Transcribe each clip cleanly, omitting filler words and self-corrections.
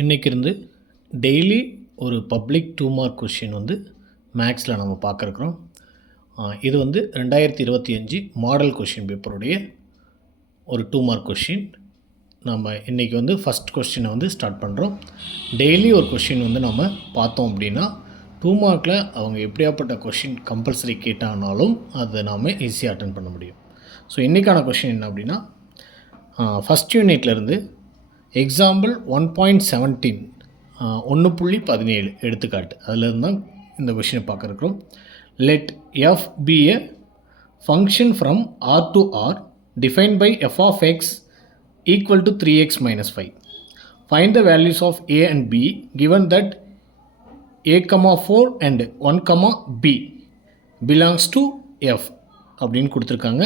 இன்றைக்கி இருந்து டெய்லி ஒரு பப்ளிக் 2 மார்க் கொஷின் வந்து மேக்ஸில் நம்ம பார்க்குறோம். இது வந்து 2025 மாடல் கொஷின் பேப்பருடைய ஒரு 2 மார்க் கொஷின். நம்ம இன்றைக்கி வந்து ஃபஸ்ட் கொஸ்டினை வந்து ஸ்டார்ட் பண்ணுறோம். டெய்லி ஒரு கொஷின் வந்து நம்ம பார்த்தோம் அப்படின்னா 2 மார்க்கில் அவங்க எப்படியாப்பட்ட கொஷின் கம்பல்சரி கேட்டானாலும் அதை நாம் ஈஸியாக அட்டன் பண்ண முடியும். ஸோ இன்றைக்கான கொஷின் என்ன அப்படின்னா, ஃபஸ்ட் யூனிட்லேருந்து எக்ஸாம்பிள் 1.17 1.17 எடுத்துக்காட்டு அதிலிருந்து தான் இந்த கொஷினை பார்க்க இருக்கிறோம். Let F be a function from R to R define by F of X equal to 3x minus 5. Find the values of a and b given that a, 4 and 1, b belongs to f அப்படின்னு கொடுத்துருக்காங்க.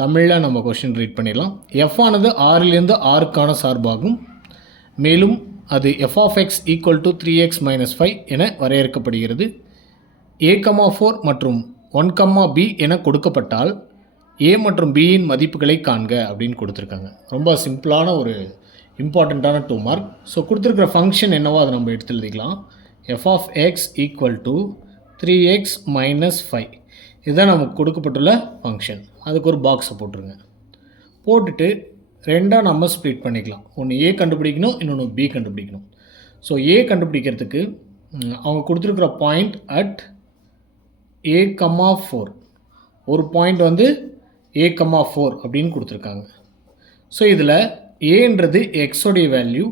தமிழில் நம்ம question read பண்ணிடலாம். F ஆனது ஆறிலிருந்து ஆறுக்கான சார்பாகும், மேலும் அது F of X equal to 3x minus 5 என வரையறுக்கப்படுகிறது. a, 4 மற்றும் 1, b என கொடுக்கப்பட்டால் a மற்றும் bயின் மதிப்புகளை காண்க அப்படின்னு கொடுத்துருக்காங்க. ரொம்ப சிம்பிளான ஒரு இம்பார்ட்டண்ட்டான 2 மார்க். ஸோ கொடுத்துருக்கிற ஃபங்க்ஷன் என்னவோ அதை நம்ம எடுத்து எழுதிக்கலாம். F of X equal to 3x minus 5 இதுதான் நமக்கு கொடுக்கப்பட்டுள்ள ஃபங்க்ஷன். அதுக்கு ஒரு பாக்ஸை போட்டுருங்க. போட்டுட்டு ரெண்டாக நம்ம ஸ்ப்ளிட் பண்ணிக்கலாம். ஒன்று ஏ கண்டுபிடிக்கணும், இன்னொன்று பி கண்டுபிடிக்கணும். ஸோ ஏ கண்டுபிடிக்கிறதுக்கு அவங்க கொடுத்துருக்குற பாயிண்ட் அட் a, 4 ஒரு பாயிண்ட் வந்து a, 4 அப்படின்னு கொடுத்துருக்காங்க. ஸோ இதில் ஏன்றது எக்ஸோடைய வேல்யூ,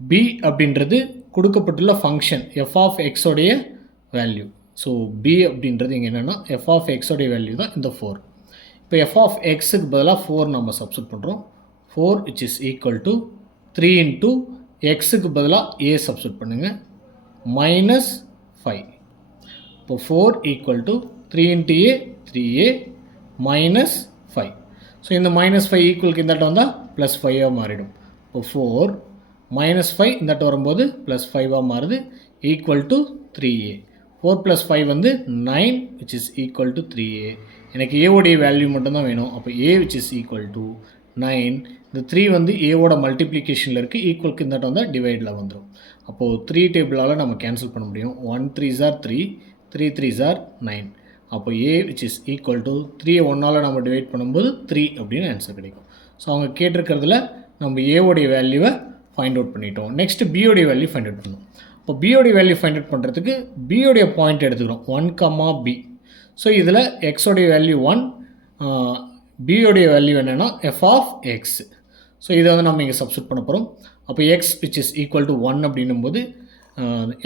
பி அப்படின்றது கொடுக்கப்பட்டுள்ள ஃபங்க்ஷன் எஃப் ஆஃப் எக்ஸோடைய வேல்யூ. ஸோ பி அப்படின்றது இங்கே என்னென்னா எஃப் ஆஃப் எக்ஸோடைய வேல்யூ தான் இந்த 4. இப்போ எஃப் ஆஃப் எக்ஸுக்கு பதிலாக 4 நம்ம சப்ஸ்டிட் பண்ணுறோம். 4 which is equal to 3 into எக்ஸுக்கு பதிலாக ஏ சப்ஸ்டிட் பண்ணுங்கள் மைனஸ் 5. இப்போ 4 equal to 3 into a 3a minus 5. So இந்த மைனஸ் 5 ஈக்குவலுக்கு இந்த இடத்த வந்தால் ப்ளஸ் 5ஆக மாறிடும். இப்போ 4 மைனஸ் 5 இந்த இடத்த வரும்போது ப்ளஸ் 5ஆக மாறுது, ஈக்குவல் டு 3a. 4 + 5 வந்து 9 which is equal to 3a. எனக்கு ஏவோடைய வேல்யூ மட்டும்தான் வேணும். அப்போ a which is equal to 9. இந்த 3 வந்து ஏவோட மல்டிப்ளிகேஷனில் இருக்குது, ஈக்குவலுக்கு இந்த இடத்த வந்தால் டிவைடில் வந்துடும். அப்போது 3 டேபிளால் நம்ம கேன்சல் பண்ண முடியும். 1 3s are 3, 3 3s are 9. அப்போ a which is equal to 3 1ஆல் நம்ம டிவைட் பண்ணும்போது 3 அப்படின்னு ஆன்சர் கிடைக்கும். ஸோ அவங்க கேட்டிருக்கிறதுல நம்ம ஏவோடைய வேல்யூவை ஃபைண்ட் அவுட் பண்ணிட்டோம். நெக்ஸ்ட் பியோடைய வேல்யூ ஃபைண்ட் அவுட் பண்ணோம். இப்போ பியோடைய வேல்யூ ஃபைண்ட் அவுட் பண்ணுறதுக்கு பியோடைய பாயிண்ட் எடுத்துக்கிறோம் 1, b. ஸோ இதில் எக்ஸோடைய வேல்யூ 1, பியோடைய வேல்யூ என்னென்னா எஃப் ஆஃப் எக்ஸ். ஸோ இதை வந்து நம்ம இங்கே சப்ஸ்டிட் பண்ண போகிறோம். அப்போ X which is equal to 1 அப்படின்னும் போது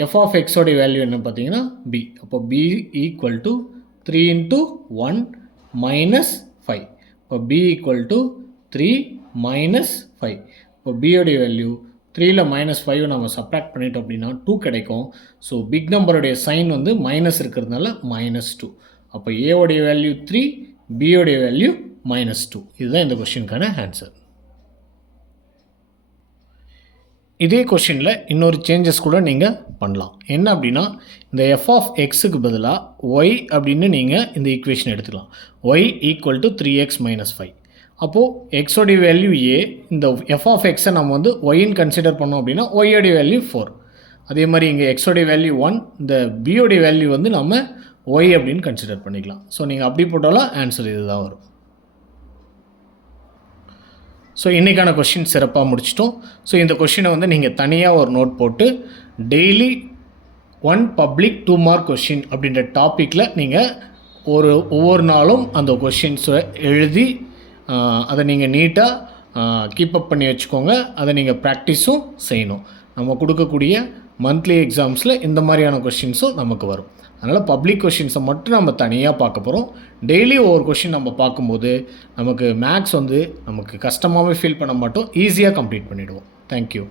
எஃப் ஆஃப் எக்ஸோடைய வேல்யூ என்ன பார்த்தீங்கன்னா பி. அப்போ B equal to 3 into 1 minus 5. இப்போ பி ஈக்குவல் டு 3 minus 5. இப்போ பியோடைய வேல்யூ 3ல் -5 நம்ம சப்ராக்ட் பண்ணிட்டோம் அப்படின்னா 2 கிடைக்கும். ஸோ பிக் நம்பருடைய சைன் வந்து மைனஸ் இருக்கிறதுனால -2. அப்போ ஏவோடைய வேல்யூ 3, பியோடைய வேல்யூ -2. இதுதான் இந்த கொஷினுக்கான ஆன்சர். இதே கொஷினில் இன்னொரு சேஞ்சஸ் கூட நீங்கள் பண்ணலாம். என்ன அப்படின்னா, இந்த எஃப் ஆஃப் எக்ஸுக்கு பதிலாக ஒய் அப்படின்னு நீங்கள் இந்த ஈக்குவேஷன் எடுத்துக்கலாம். Y equal to 3x minus 5. அப்போது எக்ஸோடைய வேல்யூ ஏ, இந்த எஃப் ஆஃப் எக்ஸை நம்ம வந்து ஒய்ன்னு கன்சிடர் பண்ணோம் அப்படின்னா ஒய்யோடைய வேல்யூ 4. அதே மாதிரி இங்கே எக்ஸோடைய வேல்யூ 1, இந்த பியோடைய வேல்யூ வந்து நம்ம ஒய் அப்படின்னு கன்சிடர் பண்ணிக்கலாம். ஸோ நீங்கள் அப்படி போட்டாலும் ஆன்சர் இது தான் வரும். ஸோ இன்றைக்கான கொஷின் சிறப்பாக முடிச்சிட்டோம். ஸோ இந்த கொஷினை வந்து நீங்கள் தனியாக ஒரு நோட் போட்டு டெய்லி 1 பப்ளிக் 2 மார்க் கொஷின் அப்படின்ற டாப்பிக்கில் நீங்கள் ஒவ்வொரு நாளும் அந்த கொஷின்ஸை எழுதி அதை நீங்கள் நீட்டாக கீப்பப் பண்ணி வச்சுக்கோங்க. அதை நீங்கள் ப்ராக்டிஸும் செய்யணும். நம்ம கொடுக்கக்கூடிய மந்த்லி எக்ஸாம்ஸில் இந்த மாதிரியான கொஷின்ஸும் நமக்கு வரும். அதனால் பப்ளிக் கொஷின்ஸை மட்டும் நம்ம தனியாக பார்க்க போகிறோம். டெய்லி ஒவ்வொரு கொஷின் நம்ம பார்க்கும்போது நமக்கு மேக்ஸ் வந்து நமக்கு கஷ்டமாகவே ஃபீல் பண்ண மாட்டோம், ஈஸியாக கம்ப்ளீட் பண்ணிவிடுவோம். தேங்க்யூ.